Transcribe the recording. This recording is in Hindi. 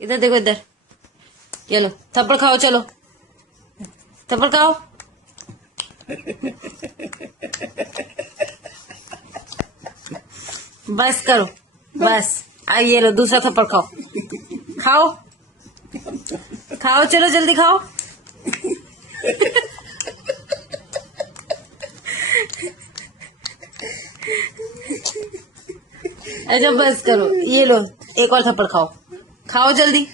इधर देखो इधर, ये लो थप्पड़ खाओ, चलो थप्पड़ खाओ। बस करो, बस ये लो दूसरा थप्पड़ खाओ, खाओ खाओ, चलो जल्दी खाओ। अच्छा बस करो, ये लो एक और थप्पड़ खाओ, खाओ जल्दी।